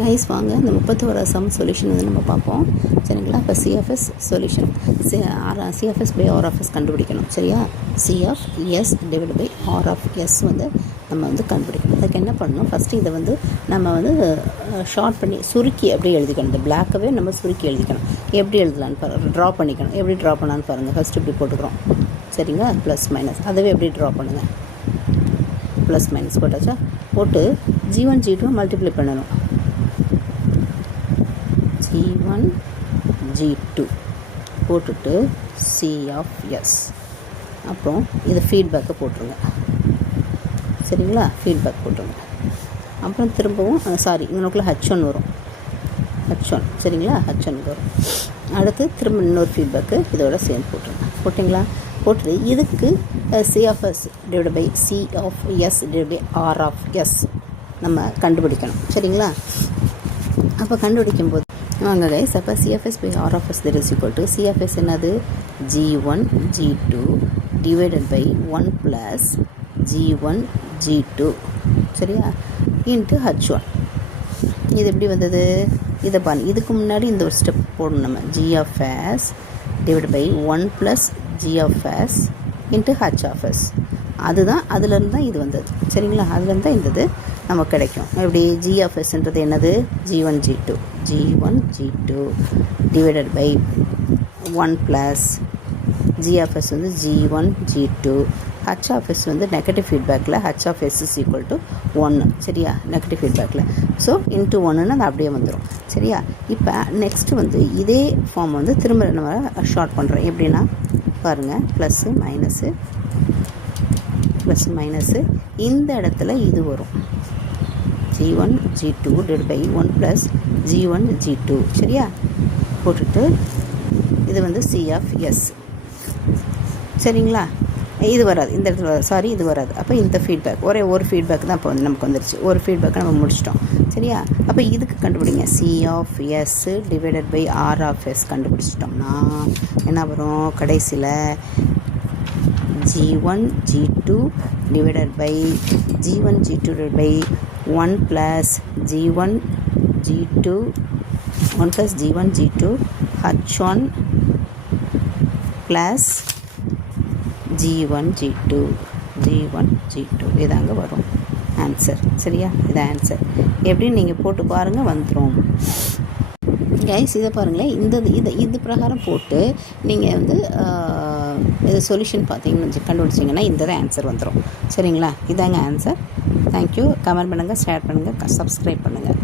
Guys வாங்க இந்த 31 some solution வந்து நம்ம பார்ப்போம் சரிங்களா. இப்போ CFS solution CFS by R of S கண்டுபிடிக்கணும் சரியா. CF S divide by R of S வந்து நம்ம வந்து கண்டுபிடிக்கணும். அதுக்கு என்ன பண்ணணும், ஃபஸ்ட்டு இதை வந்து நம்ம வந்து ஷார்ட் பண்ணி சுருக்கி அப்படியே எழுதிக்கணும். இந்த பிளாக்கவே நம்ம சுருக்கி எழுதிக்கணும். எப்படி எழுதலான்னு பாருங்கள், ட்ரா பண்ணிக்கணும். எப்படி ட்ரா பண்ணலான்னு பாருங்கள். ஃபஸ்ட்டு இப்படி போட்டுக்கிறோம் சரிங்களா. ப்ளஸ் மைனஸ் அதுவே எப்படி ட்ரா பண்ணுங்கள். ப்ளஸ் மைனஸ் போட்டாச்சா, போட்டு G1 G2 மல்டிப்ளை பண்ணணும். G1 G2 போட்டுட்டு C ஆஃப் எஸ், அப்புறம் இது ஃபீட்பேக்கை போட்டுருங்க சரிங்களா. ஃபீட்பேக் போட்டுருங்க. அப்புறம் திரும்பவும் இங்கனுக்குள்ளே H1 வரும், H1 சரிங்களா. H1 வரும். அடுத்து திரும்ப இன்னொரு ஃபீட்பேக்கு இதோட சேர்ந்து போட்டுருங்க. போட்டிங்களா, போட்டுட்டு இதுக்கு C of S divide by C of S divide by R of S நம்ம கண்டுபிடிக்கணும் சரிங்களா. அப்போ கண்டுபிடிக்கும் போது வாங்க கைஸ், அப்போ CFS by R of S is equal to CFS என்னது G1 G2 divided by 1 plus G1 G2 சரியா இன்ட்டு H1. இது எப்படி வந்தது, இதை பாருங்க. இதுக்கு முன்னாடி இந்த ஒரு ஸ்டெப் போடணும் நம்ம. G of S divide by 1 plus G of S into H of S. அதுதான் அதுலேருந்து தான் இது வந்தது சரிங்களா. அதுலேருந்து தான் இந்த இது நமக்கு கிடைக்கும். எப்படி G ஆஃப் எஸ்ன்றது என்னது G1 G2 divided by 1 plus G of S வந்து G1 G2. H of S வந்து நெகட்டிவ் ஃபீட்பேக்கில் H of S is equal to 1 சரியா. நெகட்டிவ் ஃபீட்பேக்கில் ஸோ இன்ட்டு 1ன்னு அது அப்படியே வந்துடும் சரியா. இப்போ நெக்ஸ்ட்டு வந்து இதே ஃபார்ம் வந்து திரும்ப நம்ம ஷார்ட் பண்ணுறோம். எப்படின்னா பாருங்கள், ப்ளஸ்ஸு மைனஸு இந்த இடத்துல இது வரும் G1 G2 divide by 1 plus G1 G2 சரியா. போட்டுட்டு இது வந்து C ஆஃப் எஸ் சரிங்களா. இது வராது இந்த இடத்துல வராது, இது வராது. அப்போ இந்த ஃபீட்பேக் ஒரு ஃபீட்பேக் தான் இப்போ வந்து நமக்கு வந்துருச்சு. ஒரு ஃபீட்பேக்கை நம்ம முடிச்சிட்டோம் சரியா. அப்போ இதுக்கு கண்டுபிடிங்க. C of S divided by R of S கண்டுபிடிச்சிட்டோம்னா என்ன வரும், கடைசியில் G1 G2 divided by G1 G2 divided by 1 plus G1 G2 1 plus G1 G2 H1 plus G1 G2 இதாங்க வரும் ஆன்சர் சரியா. இது ஆன்சர். எப்படின்னு நீங்கள் போட்டு பாருங்கள், வந்துடும் கைஸ். இதை பாருங்களேன், இது பிரகாரம் போட்டு நீங்கள் வந்து இது சொல்யூஷன் பார்த்தீங்கன்னு கண்டுபிடிச்சிங்கன்னா இந்த தான் ஆன்சர் வந்துடும் சரிங்களா. இதாங்க ஆன்சர். தேங்க்யூ. கமெண்ட் பண்ணுங்கள், ஷேர் பண்ணுங்கள், சப்ஸ்கிரைப் பண்ணுங்கள்.